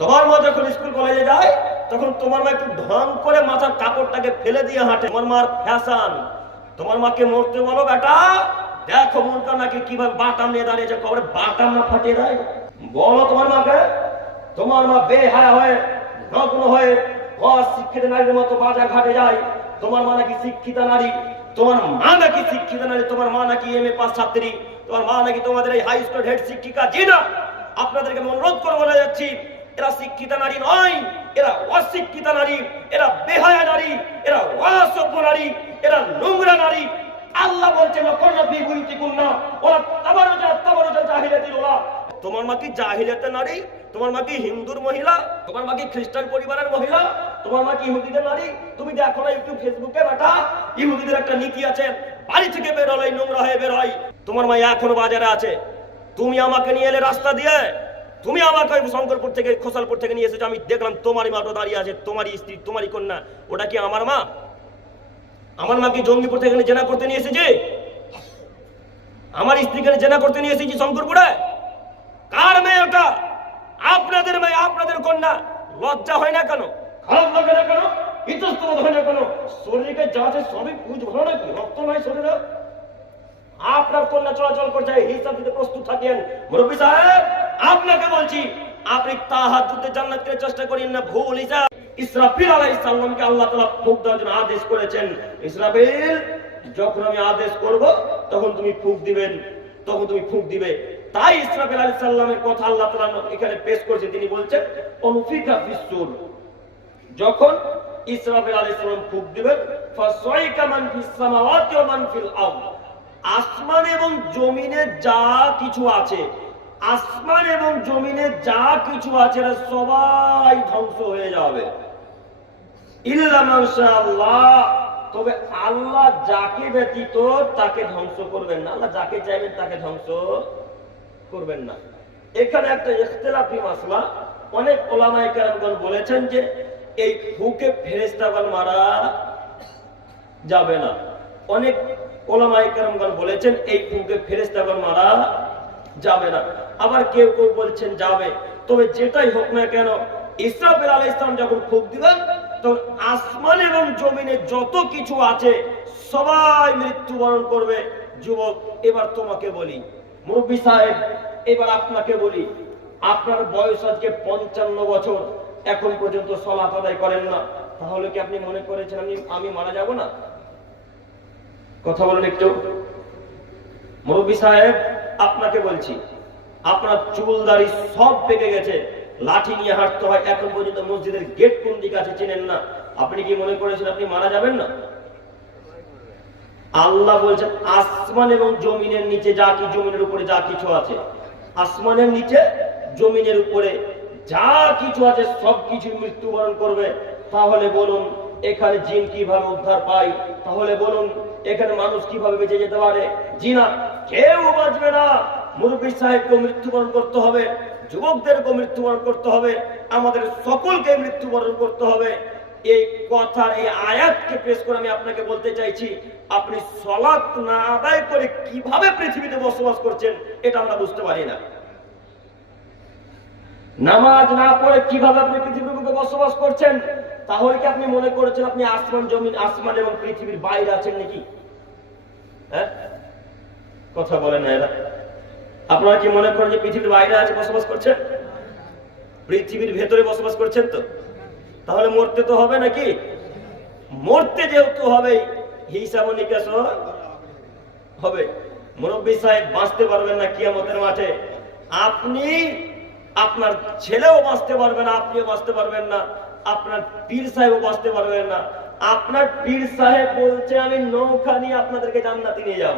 তোমার মা যখন স্কুল কলেজে যায় তখন তোমার মা একটু ঢং করে মাথার কাপড়টাকে ফেলে দিয়ে হাঁটে, তোমার মার ফ্যাশন। তোমার মাকে মরতে বলো, বেটা দেখো মনটা নাকি কিভাবে বাটাম নিয়ে দাঁড়িয়েছে, কবরে বাটাম না ফাটিয়ে দেয়। বলো তোমার মাকে। তোমার মা বেহায়া হয়ে নগ্ন হয়ে অশিক্ষিত নারীর মতো বাজার ঘাটে যায়। তোমার মা নাকি শিক্ষিতা নারী, তোমার মা নাকি শিক্ষিত নারী, তোমার মা নাকি এমএ পাস ছাত্রী, তোমার মা নাকি তোমাদের এই হাই স্কুল হেড শিক্ষিকা। জি না, আপনাদেরকে অনুরোধ করে বলে যাচ্ছি, এরা শিক্ষিতা নারী নয়, এরা অশিক্ষিতা নারী, এরা বেহায়া নারী, এরা অসভ্য নারী, এরা নোংরা নারী। আল্লাহ বলছেন তোমার মা কি জাহিলিয়াতের নারী? তোমার মা কি হিন্দুর মহিলা? তোমার মা কি খ্রিস্টান পরিবারের মহিলা? তোমার মা কি ইহুদিদের নারী? তুমি দেখো না ইউটিউব ফেসবুকে, বেটা ইহুদিদের একটা নীতি আছে, বাড়ি থেকে বের হলেই নোংরা হয়ে বের হয়। তোমার মা এখনো বাজারে আছে। তুমি আমাকে নিয়ে এলে রাস্তা দিয়ে, তুমি আমাকে শঙ্করপুর থেকে খোসালপুর থেকে নিয়ে এসেছো, আমি দেখলাম তোমারই মাটা দাঁড়িয়ে আছে, তোমারই স্ত্রী, তোমারই কন্যা। ওটা কি আমার মা? আমার মা কি জঙ্গিপুর থেকে জেনা করতে নিয়ে এসেছে? আমার স্ত্রীকে জেনা করতে নিয়ে এসেছি শঙ্করপুরে? কার মেয়ে ওটা? আপনাদের মেয়ে, আপনাদের কন্যা। লজ্জা হয় না কেন? খারাপ লাগে না কেন? ইতস্তত হয় না কেন? শরীরকে যা আছে সবই পুজ ভালো নাকি? রক্ত নয় শরীরে? আপনার কন্যা চলাচল করছে, হিসাব দিতে প্রস্তুত থাকেন। মুরব্বী সাহেব আপনাকে বলছি, আপনি তাহাজ্জুদে জান্নাতের চেষ্টা করেন না, ভুল হিসাব। ইসরাফিল আলাইহিস সালামকে আল্লাহ তাআলা ফুঁক দেওয়ার জন্য আদেশ করেছেন, ইসরাফিল যখন আমি আদেশ করব তখন তুমি ফুঁক দিবেন, তখন তুমি ফুঁক দিবে। তাই ইসরাফিল আলাইহিস সালামের কথা আল্লাহ তাআলা এখানে পেশ করেছেন। তিনি বলছেন অনুফিকা ফিসসুর, যখন ইসরাফিল আলাইহিস সালাম ফুঁক দিবেন, ফাসাইকা মান ফিস সামাওয়াতি ওয়া মান ফিল আরদ, আসমান এবং জমিনে যা কিছু আছে, আসমান এবং জমিনে যা কিছু আছে সবাই ধ্বংস হয়ে যাবে, ইল্লা মাশাআল্লাহ, তবে আল্লাহ যাকে ব্যতীত তাকে ধ্বংস করবেন না। আল্লাহ যাকে চাইবেন তাকে ধ্বংস করবেন না। এখানে একটা ইখতিলাফি মাসলা, অনেক উলামায়ে কেরামগণ বলেছেন যে এই ফুঁকে ফেরেশতাগণ মারা যাবে না। অনেক উলামায়ে কেরামগণ বলেছেন এই ফুঁকে ফেরেশতাগণ মারা যাবে না। আবার কেউ কেউ বলছেন যাবে। তবে যেটাই হোক না কেন, ইসরাফিল আলাইহিস সালাম যখন ফুঁক দিবেন তখন আসমান এবং জমিনে যত কিছু আছে সবাই মৃত্যুবরণ করবে। যুবক, এবার তোমাকে বলি, মুরব্বী সাহেব এবার আপনাকে বলি, আপনার বয়স আজকে 55 বছর, এখন পর্যন্ত সালাত আদায় করেন না, তাহলে কি আপনি মনে করেছেন আমি মারা যাব না? কথা বলেন একটু। মুরব্বী সাহেব আপনাকে বলছি, আপনার চুল দাড়ি সব পেকে গেছে, লাঠি নিয়ে হাঁটতে হয়, এখন পর্যন্ত মসজিদের গেট কোন দিকে আছে চেনেন না, আপনি কি মনে করেছেন আপনি মারা যাবেন না? আল্লাহ বলছেন আসমান এবং জমিনের নিচে যা কি, জমিনের উপরে যা কিছু আছে, আসমানের নিচে জমিনের উপরে যা কিছু আছে সব কিছু মৃত্যুবরণ করবে। তাহলে বলুন এখানে জিন কিভাবে উদ্ধার পায়? তাহলে বলুন এখানে মানুষ কিভাবে বেঁচে যেতে পারে? জি না, কেউ বাঁচবে না। মুরব্বী সাহেবকে মৃত্যুবরণ করতে হবে, যুবকদেরকে মৃত্যুবরণ করতে হবে, আমাদের সকলকে মৃত্যুবরণ করতে হবে। এই কথার এই আয়াতকে পেশ করে আমি আপনাকে বলতে চাইছি, আপনি সালাত না আদায় করে কিভাবে পৃথিবীতে বসবাস করছেন এটা আমরা বুঝতে পারি না। নামাজ না পড়ে কিভাবে আপনি পৃথিবীর বুকে বসবাস করছেন, তাহলে কি আপনি মনে করেছেন আপনি আসমান জমিন, আসমান এবং পৃথিবীর বাইরে আছেন নাকি? হ্যাঁ, কথা বলেন না এরা। আপনারা কি মনে করেন যে পৃথিবীর বাইরে আছে বসবাস করছেন? পৃথিবীর ভেতরে বসবাস করছেন তো? তাহলে মরতে তো হবে নাকি? মরতে যেহেতু হবে, হিসাব নিকাশ হবে। মুরব্বী সাহেব বাঁচতে পারবেন না কিয়ামতের মাঠে, আপনি, আপনার ছেলেও বাঁচতে পারবে না, আপনিও বাঁচতে পারবেন না, আপনার পীর সাহেবও বাঁচতে পারবেন না। আপনার পীর সাহেব বলছে আমি নৌকা নিয়ে আপনাদেরকে জান্নাতে নিয়ে যাব।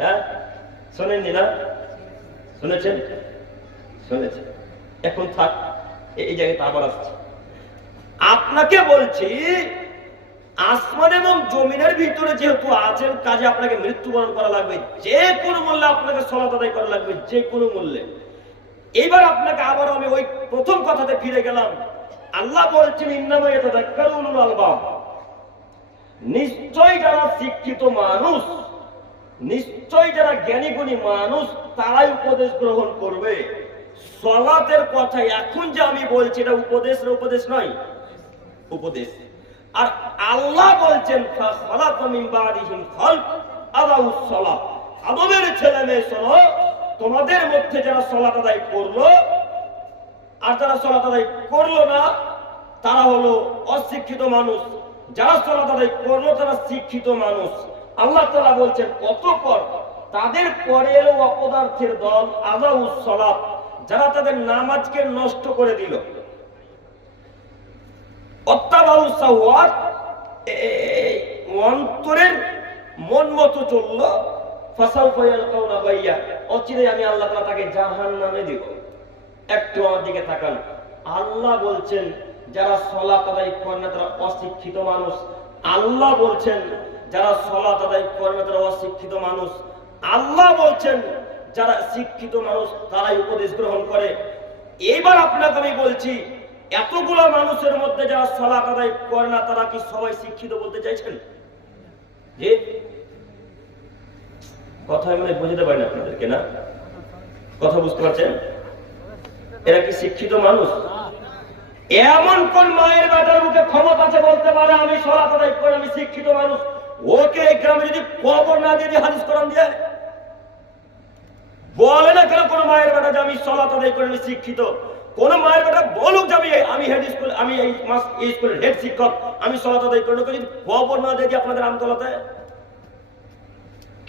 হ্যাঁ, শোনেননি না? শুনেছেন? শুনেছেন। এখন থাক, এই জায়গায় আবার আসছে। আপনাকে বলছি আসমান এবং জমিনের ভিতরে যেহেতু আছেন, কাজে আপনাকে মৃত্যুবরণ করা লাগবে, যে কোনো মূল্যে আপনাকে সালাত আদায় করা লাগবে, যে কোনো মূল্যে। এবার আপনাকে আবার আমি ওই প্রথম কথাতে ফিরে গেলাম। আল্লাহ বলছেন ইন্নামা ইয়াতাযাক্কারু উলুল আলবাব, নিশ্চয় যারা শিক্ষিত মানুষ, নিশ্চয় যারা জ্ঞানী গুণী মানুষ, তারাই উপদেশ গ্রহণ করবে। সালাতের কথা এখন যে আমি বলছি এটা উপদেশ না উপদেশ নয়? উপদেশ। আর আল্লাহ বলছেন ফাখালাফা মিন বাদিহিম খালফ আদাউস সালাত, আদমের ছেলে মেয়ে শোনো, তোমাদের মধ্যে যারা সালাত আদায় করলো আর যারা সালাত আদায় করলো না তারা হলো অশিক্ষিত মানুষ, যারা সালাত আদায় করলো তারা শিক্ষিত মানুষ। আল্লাহ তাআলা বলছেন অতঃপর তাদের পরে এলো অপদার্থের দল আদাউস সালাত, যারা তাদের নামাজকে নষ্ট করে দিল। অত্তাবাউস সাওয়াত, অন্তরের মন মতো চললো, ফাসাউফা ইয়ালকাউনা গাইয়া, অচিরে আমি আল্লাহ তাআলা তাকে জাহান্নামে দিব। একটু আমার দিকে তাকান, আল্লাহ বলছেন যারা সালাত আদায় করে না তারা অশিক্ষিত মানুষ। আল্লাহ বলছেন যারা সালাত আদায় করে না তারা অশিক্ষিত মানুষ। আল্লাহ বলছেন যারা শিক্ষিত মানুষ তারাই উপদেশ গ্রহণ করে। এইবার আপনাকে আমি বলছি, এতগুলো মানুষের মধ্যে যারা সালাত আদায় করে না তারা কি সবাই শিক্ষিত বলতে চাইছেন? যে কথা মানে বুঝতে পারি না আপনাদেরকে, না কথা বুঝতে পারছেন? এরা কি শিক্ষিত মানুষ? এমন কোন মায়ের বেটার মুখে ক্ষমতা আছে বলতে পারে আমি সালাত আদায় করে আমি শিক্ষিত মানুষ? ওকে এই গ্রামে যদি কবর না দিয়ে হাদিস কোরআন দিয়ে বলে না কেন কোন মায়ের বেটা যে আমি সালাত আদায় করে আমি শিক্ষিত? কোন মায়ের বেটা বলুক যে আমি হেড স্কুল, আমি এই স্কুলের হেড শিক্ষক, আমি সালাত আদায় করে যদি কবর না দিয়ে আপনাদের আমতলাতে।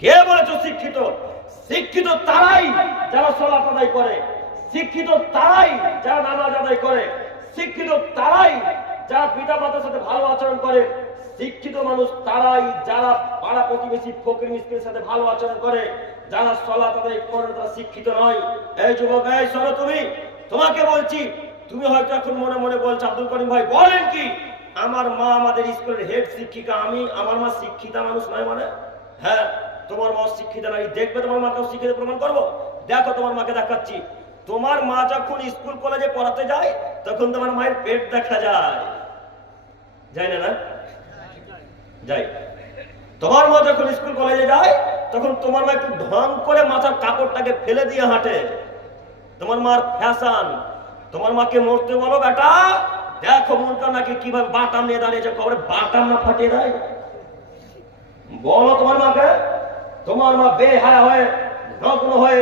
কে বলেছো শিক্ষিত? শিক্ষিত তারাই যারা সালাত আদায় করে, শিক্ষিত তারাই যারা নামাজ আদায় করে, শিক্ষিত তারাই যারা পিতা মাতার সাথে ভালো আচরণ করে, শিক্ষিত মানুষ তারাই যারা পাড়া প্রতিবেশী ফকির মিসকিনের সাথে ভালো আচরণ করে। যারা সালাত আদায় করে তারা শিক্ষিত নয়। এই যুবক, এই শোনো, তোমাকে বলছি, তুমি হয়তো এখন মনে মনে বলছো আব্দুল করিম ভাই বলেন কি, আমার মা আমাদের স্কুলের হেড শিক্ষিকা, আমার মা শিক্ষিতা মানুষ নয় মানে? হ্যাঁ, তোমার মা শিক্ষিত নাই, দেখবে তোমার মাকেও শিক্ষিত প্রমাণ করবো। দেখো তোমার মাকে দেখাচ্ছি, তোমার মা যখন স্কুল কলেজে পড়াতে যায় তখন তোমার মায়ের পেট দেখা যায়, যায় না? না যায়। তোমার মা যখন স্কুল কলেজে যায় তখন তোমার মা একটু ঢং করে মাথার কাপড়টাকে ফেলে দিয়ে হাঁটে, তোমার মার ফ্যাশন। তোমার মাকে মরতে বলো বেটা, দেখো মনটা নাকি কিভাবে বাটাম নিয়ে দাঁড়িয়েছে, কবরে বাটাম না ফাটিয়ে দেয়। বলো তোমার মাকে। তোমার মা বেহায়া হয়ে নগ্ন হয়ে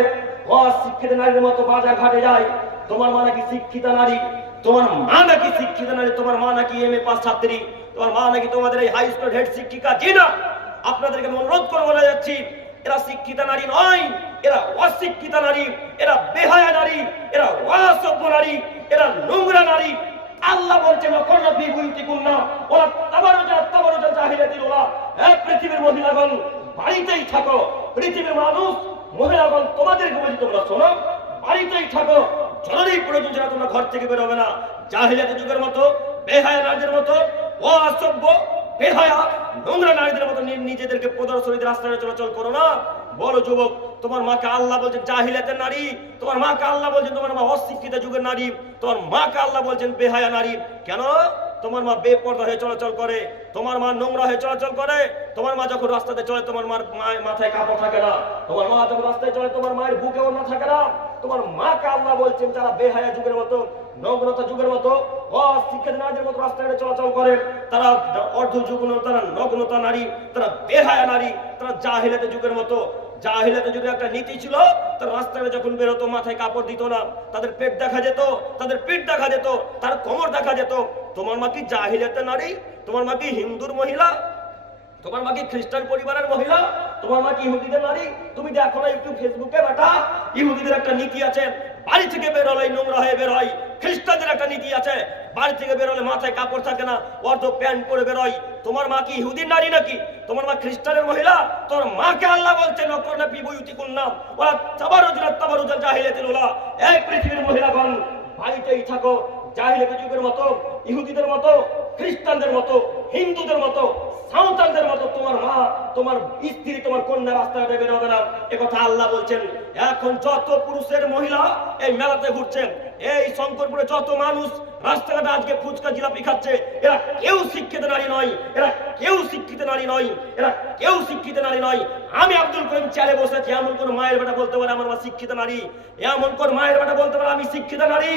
অশিক্ষিত নারীর মতো বাজার ঘাটে যায়, তোমার মা নাকি শিক্ষিত নারী, তোমার মা নাকি শিক্ষিত নারী, তোমার মা নাকি এমএ পাস ছাত্রী, তোমার মা নাকি তোমাদের এই হাই স্কুল হেড শিক্ষিকা। জি না, আপনাদেরকে অনুরোধ করে বলে যাচ্ছি, এরা শিক্ষিত নারী নয়, এরা অশিক্ষিত নারী, এরা বেহায়া নারী, এরা অসভ্য নারী, এরা নোংরা নারী। আল্লাহ বলছেন পৃথিবীর মহিলাগণ বাড়িতেই থাকো, পৃথিবীর মানুষ মহিলাগণ তোমাদেরকে বলছি তোমরা শোনো, বাড়িতেই থাকো, জরুরি প্রয়োজন ছাড়া তোমরা ঘর থেকে বেরোবে না। জাহিলিয়াতের যুগের মতো বেহায়া নারীদের মতো অসভ্য বেহায়া নোংরা নারীদের মতো নিজেদেরকে প্রদর্শনীতে রাস্তায় চলাচল করো না। বলো যুবক, তোমার মাকে আল্লাহ বলছেন জাহিলিয়াতের নারী, তোমার মাকে আল্লাহ বলছেন তোমার মা অশিক্ষিত যুগের নারী, তোমার মাকে আল্লাহ বলছেন বেহায়া নারী। কেন? তোমার মা বেপরদা হয়ে চলাচল করে, তোমার মা নোংরা হয়ে চলাচল করে, তোমার মা যখন রাস্তাতে চলে তোমার মার মাথায় কাপড় থাকে না, তোমার মা যখন রাস্তায় চলে তোমার মায়ের বুকে ওড়না থাকে না। তোমার মাকে আল্লাহ বলছেন যারা বেহায়া যুগের মতো নগ্নতা যুগের মতো অশিক্ষিত নারীদের মতো রাস্তায় চলাচল করে, তারা অর্ধ যুগ্ন, তারা নগ্নতা নারী, তারা বেহায়া নারী, তারা জাহিলিয়াতের যুগের মতো। জাহিলিয়াতের যুগে একটা নীতি ছিল, তার রাস্তায় যখন বেরোতো মাথায় কাপড় দিত না, তাদের পেট দেখা যেত, তাদের পিঠ দেখা যেত, তার কোমর দেখা যেত। তোমার মা কি জাহিলিয়াতের নারী? তোমার মা কি হিন্দুর মহিলা? তোমার মা কি খ্রিস্টান পরিবারের মহিলা? তোমার মা কি ইহুদিদের নারী? তুমি দেখো না ইউটিউব ফেসবুকে বেটা, ইহুদিদের একটা নীতি আছে, বাড়ি থেকে বের হলে নোংরা হয়ে বের হয়। খ্রিস্টানদের একটা নীতি আছে, বাড়ি থেকে বের হলে মাথায় কাপড় থাকে না, অর্ধ প্যান্ট পরে বের হয়। তোমার মা কি ইহুদির নারী নাকি? তোমার মা খ্রিস্টানের মহিলা? তোমার মাকে আল্লাহ বলছেন নকরনা ফি বুয়ুতিকুন্না ওয়া তাবারুজনা তাবারুজাল জাহিলিয়াতিল উলা। এই পৃথিবীর মহিলাগণ বাড়িতেই থাকো, জাহিলিয়াতের যুগের মতো, ইহুদিদের মতো, খ্রিস্টানদের মতো, হিন্দুদের মতো, সাঁওতালদের মতো তোমার মা, তোমার স্ত্রী, তোমার কন্যা রাস্তাঘাটে বের হবে না। একথা আল্লাহ বলছেন। এখন যত পুরুষের মহিলা এই মেলাতে ঘুরছেন, এই শঙ্করপুরে যত মানুষ রাস্তাঘাটে আজকে ফুচকা জিলাপি খাচ্ছে, এরা কেউ শিক্ষিত নারী নয়, এরা কেউ শিক্ষিত নারী নয়, এরা কেউ শিক্ষিত নারী নয়। আমি আব্দুল করিম চেয়ারে বসেছি, এমন কোন মায়ের বেটা বলতে পারে আমার মা শিক্ষিত নারী? এমন কোন মায়ের বেটা বলতে পারে আমি শিক্ষিত নারী?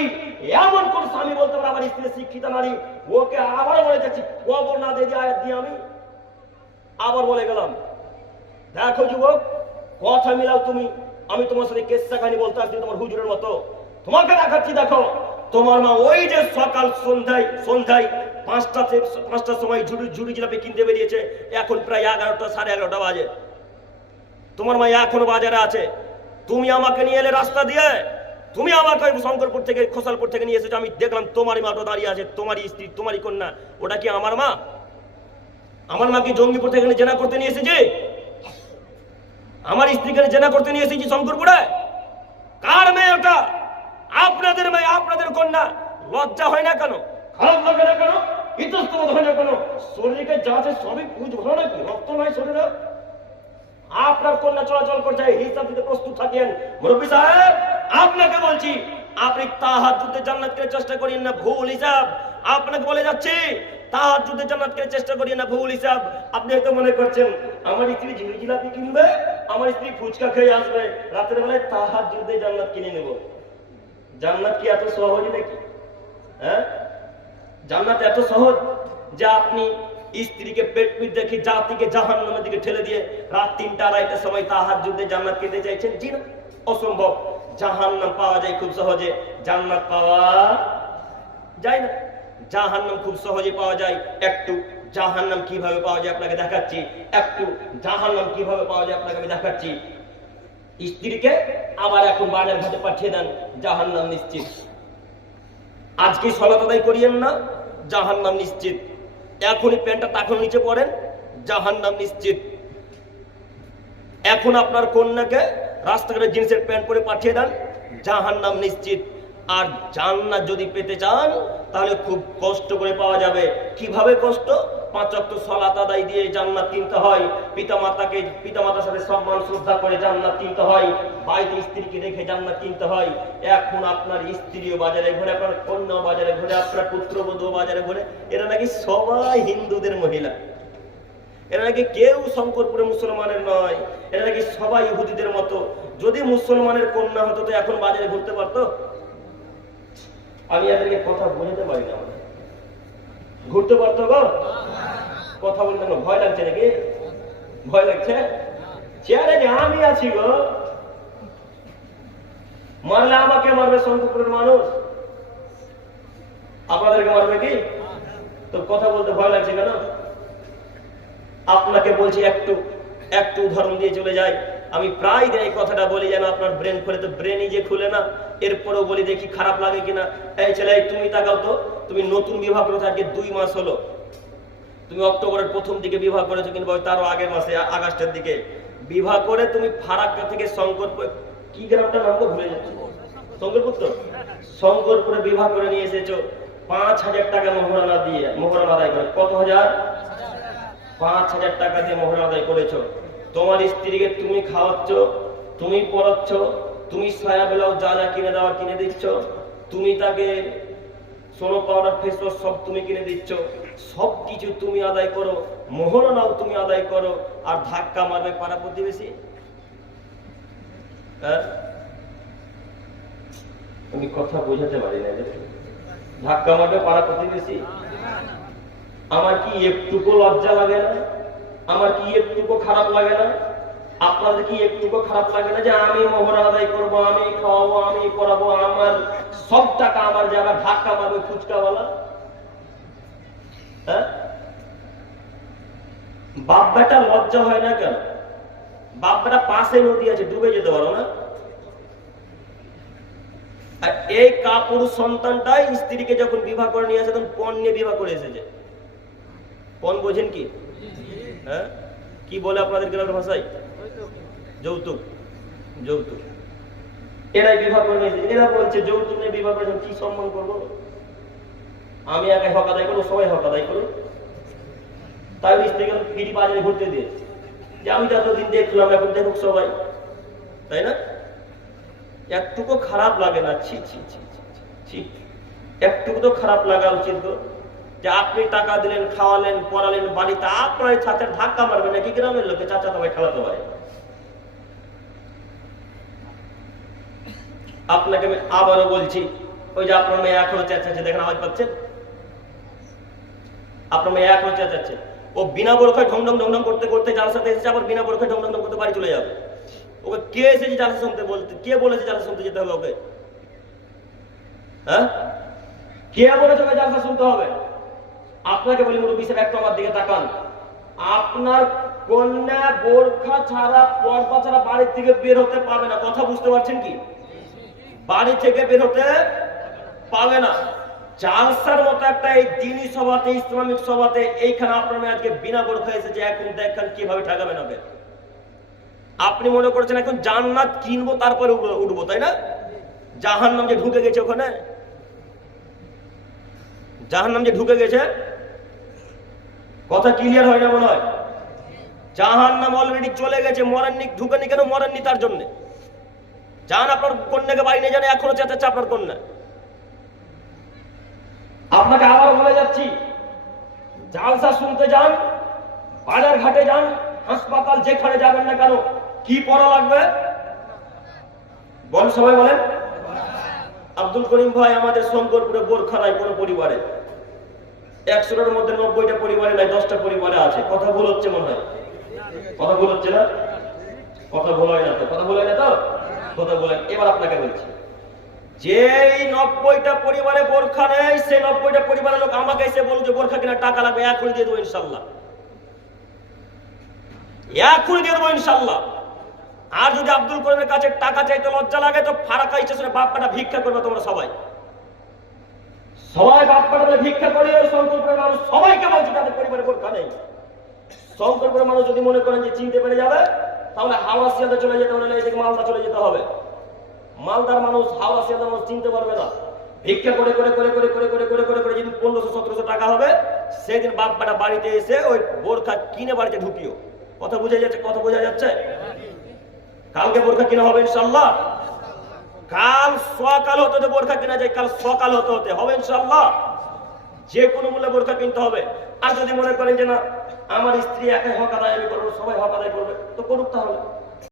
এমন কোন স্বামী বলতে পারে আমার স্ত্রী শিক্ষিত নারী? ওকে আবার বলে যাচ্ছি, কবর না দিয়ে আয়াত দিয়ে আমি আবার বলে গেলাম। দেখো যুবক, কথা মিলাও তুমি। আমি তোমার সাথে কেসা কাহিনী বলতে আসছি তোমার হুজুরের মতো। তোমাকে দেখাচ্ছি, দেখো তোমার মা ওই যে সকাল সন্ধ্যায় পাঁচটার সময় ঝুড়ি জিলাপি কিনতে বেরিয়েছে, এখন প্রায় 11টা 11:30 বাজে। তোমার মা এখনো বাজারে আছে। তুমি আমাকে নিয়ে এলে রাস্তা দিয়ে, তুমি আমাকে শঙ্করপুর থেকে খোসালপুর থেকে নিয়ে এসেছো। আমি দেখলাম তোমারই মাটা দাঁড়িয়ে আছে, তোমারই স্ত্রী, তোমারই কন্যা। ওটা কি আমার মা? আমার মা কি জঙ্গিপুর থেকে জেনা করতে নিয়ে এসেছে? আমার স্ত্রীকে জেনা করতে নিয়ে এসেছি শঙ্করপুরে? কার মেয়ে ওটা? আপনাদের মেয়ে, আপনাদের কন্যা। লজ্জা হয় না কেন? খারাপ লাগে না কেন? ইতস্তত হয় না কেন? শরীরকে যা আছে সবই পুজ ভালো নাকি? রক্ত নয় শরীরে? আপনার কন্যা চলাচল করছে, হিসাব দিতে প্রস্তুত থাকেন। মুরব্বী সাহেব, আপনাকে বলছি, আপনি তাহাজ্জুদে জান্নাত পেতে চেষ্টা করেন না, ভুল হিসাব। আপনাকে বলে যাচ্ছি, তাহাজ্জুদে জান্নাত পেতে চেষ্টা করেন না, ভুল হিসাব। আপনি হয়তো মনে করছেন আমার স্ত্রী ঝুড়ি জিলাপি কিনবে, আমার স্ত্রী ফুচকা খেয়ে আসবে, রাতের বেলায় তাহাজ্জুদে জান্নাত কিনে নেব। জান্নাত কি এত সহজ নাকি? হ্যাঁ, জান্নাত এত সহজ যে আপনি স্ত্রীকে পেট পিট দেখে জাতিকে জাহান্নামের দিকে ঠেলে দিয়ে রাত 3টা 2:30টার সময় তাহাজ্জুদে জান্নাত পেতে চাইছেন? জি না, অসম্ভব। জাহান্নাম পাওয়া যায় খুব সহজে, জান্নাত পাওয়া যায় না। জাহান্নাম খুব সহজে পাওয়া যায়। একটু জাহান্নাম কিভাবে পাওয়া যায় আপনাকে দেখাচ্ছি। আপনাকে আমি দেখাচ্ছি। স্ত্রীকে আবার এখন বাজার ঘাটে পাঠিয়ে দেন, জাহান্নাম নিশ্চিত। আজকে সালাত আদায় করিয়েন না, জাহান্নাম নিশ্চিত। এখনই প্যান্টটা তাখন নিচে পড়েন, জাহান্নাম নিশ্চিত। এখন আপনার কন্যাকে রাস্তাঘাটে জিন্সের প্যান্ট পরে পাঠিয়ে দেন, জাহান্নাম নিশ্চিত। আর জান্নাত যদি পেতে চান তাহলে খুব কষ্ট করে পাওয়া যাবে। কিভাবে কষ্ট? 5 ওয়াক্ত সালাত আদায় দিয়ে জান্নাত কিনতে হয়, পিতামাতার সাথে সম্মান শ্রদ্ধা করে জান্নাত কিনতে হয়, বাড়িতে স্ত্রীকে রেখে জান্নাত কিনতে হয়। এখন আপনার স্ত্রীও বাজারে ঘুরে, আপনার কন্যাও বাজারে ঘুরে, আপনার পুত্রবধূ বাজারে ঘুরে। এরা নাকি সবাই হিন্দুদের মহিলা, এরা নাকি কেউ শঙ্করপুরে মুসলমানের নয়, এরা নাকি সবাই ইহুদিদের মতো। যদি মুসলমানের কন্যা হতো তো এখন বাজারে ঘুরতে পারতো? আমি এদেরকে কথা বোঝাতে পারি না। ঘুরতে পারতো গো? কথা বলতে ভয় লাগছে নাকি? ভয় লাগছে? চেয়ারে যে আমি আছি গো, মারলে আমাকে মারবে শঙ্করপুরের মানুষ, আপনাদেরকে মারবে কি? তো কথা বলতে ভয় লাগছে কেন? আপনাকে বলছি, একটু উদাহরণ দিয়ে চলে যায়। আমি প্রায় দিন এই কথাটা বলি যেন আপনার ব্রেন খুলে, তো ব্রেনই যে খুলে না। এরপরেও বলি, দেখি খারাপ লাগে কিনা। এই ছেলে, তুমি তাকাও তো, তুমি নতুন বিবাহ করেছো, আজকে 2 মাস হলো। তুমি অক্টোবরের প্রথম দিকে বিবাহ করেছো, কিংবা তারও আগের মাসে আগস্টের দিকে বিবাহ করে তুমি ফারাক্কা থেকে শঙ্করপুর, কি গ্রামটা নাম তো ভুলে যাচ্ছ, শঙ্করপুর তো, শঙ্করপুরে বিবাহ করে নিয়ে এসেছো। 5,000 টাকা মোহরানা আদায় করে। কত হাজার? 5,000 টাকা দিয়ে মোহরানা আদায় করেছো। তোমার স্ত্রীকে তুমি খাওয়াচ্ছ, তুমি পড়াচ্ছ, তুমি সায়া ব্লাউজ যা যা কিনে দেওয়ার কিনে দিচ্ছ, তুমি তাকে সোনো পাউডার ফেস ওয়াশ সব তুমি কিনে দিচ্ছ, সবকিছু তুমি আদায় করো, মোহরানাও তুমি আদায় করো, আর ধাক্কা মারবে পাড়া প্রতিবেশী? আমি কথা বোঝাতে পারি না। ধাক্কা মারবে পাড়া প্রতিবেশী? আমার কি একটুকু লজ্জা লাগে না? আমার কি একটুকু খারাপ লাগে না? আপনাদের কি একটুকু খারাপ লাগে না যে আমি মোহরানা আদায় করবো, আমি খাওয়াবো, আমি পড়াবো, আমার সব টাকা আমার যারা ধাক্কা মারবে ফুচকাওয়ালা? হ্যাঁ, বাপ বেটা লজ্জা হয় না কেন? বাপ বেটা পাশে নদী আছে, ডুবে যেতে পারো না? আর এই কাপুরুষ সন্তানটাই স্ত্রীকে যখন বিবাহ করে নিয়ে আসে তখন পণ নিয়ে বিবাহ করে এসেছে। পণ বোঝেন কি? হ্যাঁ, কি বলে আপনাদের গ্রামের ভাষায়? যৌতুক। যৌতুক। এরাই বিবাহ করে নিয়েছে। এরা বলছে যৌতুক নিয়ে বিবাহ করে কি সম্মান করবো? আমি একাই হক আদায় করবো, সবাই হক আদায় করো। তাই স্ত্রীকে ফিরি বাজারে ঘুরতে দিয়ে, যে আমি যতদিন দেখলাম এখন দেখুক সবাই, তাই না? একটুকু খারাপ লাগে না? ছি ছি ছি। ঠিক একটু তো খারাপ লাগা উচিত গো, যে আপনি টাকা দিলেন, খাওয়ালেন, পড়ালেন, বাড়িতে আপনার ছাত্রের ধাক্কা মারবেন নাকি গ্রামের লোকে চাচা তোমায় খেলাতে পারে। আপনাকে আমি আবারও বলছি, ওই যে আপনার মেয়ে এখনো চেঁচাচ্ছে, দেখেন আওয়াজ পাচ্ছেন? আপনার মেয়ে এখনো চেঁচাচ্ছে। ও বিনা বোরখায় ঢং ঢং ঢং ঢং করতে করতে যার সাথে এসেছে, আবার বিনা বোরখায় ঢং ঢং ঢং করতে বাড়ি চলে যাবে। ওকে কে এসেছে জালসা শুনতে বলতে? কে বলেছে জালসা শুনতে যেতে হবে ওকে? হ্যাঁ, কে বলেছে ওকে জালসা শুনতে হবে? আপনাকে বলি মুরব্বী সাহেব, একটু আমার দিকে তাকান। আপনার কন্যা বোরখা ছাড়া, পর্দা ছাড়া বাড়ি থেকে বের হতে পারবে না। কথা বুঝতে পারছেন কি? বাড়ি থেকে বের হতে পাবে না। জালসার মতো একটা এই দ্বীনি সভাতে, ইসলামিক সভাতে, এইখানে আপনার মেয়ে আজকে বিনা বোরখা এসেছে, এখন দেখেন কিভাবে ঠেকাবেন হবে। আপনি মনে করছেন এখন জান্নাত কিনবো তারপরে উঠবো, তাই না? জাহান্নাম যে ঢুকে গেছে ওখানে, জাহান্নাম যে ঢুকে গেছে, কথা ক্লিয়ার হয় না মনে হয়? জাহান্নাম অলরেডি চলে গেছে, মরেননি, ঢুকেনি কেন? মরেননি তার জন্য। যান আপনার কন্যাকে বাড়ি নিয়ে যান, এখনো চেঁচাচ্ছে আপনার কন্যা। আপনাকে আবার বলে যাচ্ছি, জালসা শুনতে যান, বাজার ঘাটে যান, হাসপাতাল, যেখানে যাবেন না কেন, কি পড়া লাগবে বল, সবাই বলেন। আব্দুল করিম ভাই, আমাদের শঙ্করপুরে বোরখা নাই কোনো পরিবারে। 100টার মধ্যে 90টা পরিবারে নাই, 10টা পরিবারে আছে। কথা ভুল হচ্ছে মনে হয়? কথা ভুল হচ্ছে না? কথা ভুল হয় না তো? কথা ভুল হয় না তো? কথা বলেন। এবার আপনাকে বলছি, যেই 90টা পরিবারে বোরখা নেই, সেই 90টা পরিবারের লোক আমাকে এসে বলুন যে বোরখা কেনার টাকা লাগবে, এখনই দিয়ে দেবো ইনশাল্লাহ, এখনই দিয়ে দেবো ইনশাল্লাহ। আর যদি আব্দুল করিমের কাছে টাকা চাইতে লজ্জা লাগে, তো ফারাক্কা স্টেশনে বাপ্পাটা ভিক্ষা করবে তোমরা সবাই। সবাই বাপ্পাটা ভিক্ষা করে। শঙ্করপুরের মানুষ সবাইকে বলছে তাদের পরিবারে বোরখা নেই। শঙ্করপুরের মানুষ যদি মনে করেন যে চিনতে পেরে যাবে, তাহলে হাওড়া শিয়ালদা চলে যেতে হবে, এদিকে মালদা চলে যেতে হবে। মালদার মানুষ হাওড়া শিয়ালদার মানুষ চিনতে পারবে না। ভিক্ষা করে করে করে করে করে করে করে করে করে যেদিন 1500-1700 টাকা হবে, সেদিন বাপ্পাটা বাড়িতে এসে ওই বোরখা কিনে বাড়িতে ঢুকিও। কথা বোঝা যাচ্ছে? কথা বোঝা যাচ্ছে? কালকে বোরখা কিনা হবে ইনশাল্লাহ। কাল সকাল হতে হতে বোরখা কিনা যায়, কাল সকাল হতে হতে হবে ইনশাল্লাহ। যে কোনো মূল্যে বোরখা কিনতে হবে। আর যদি মনে করেন যে না, আমার স্ত্রী একাই হক আদায় আমি করবো, সবাই হক আদায় করবে, তো করুক তাহলে।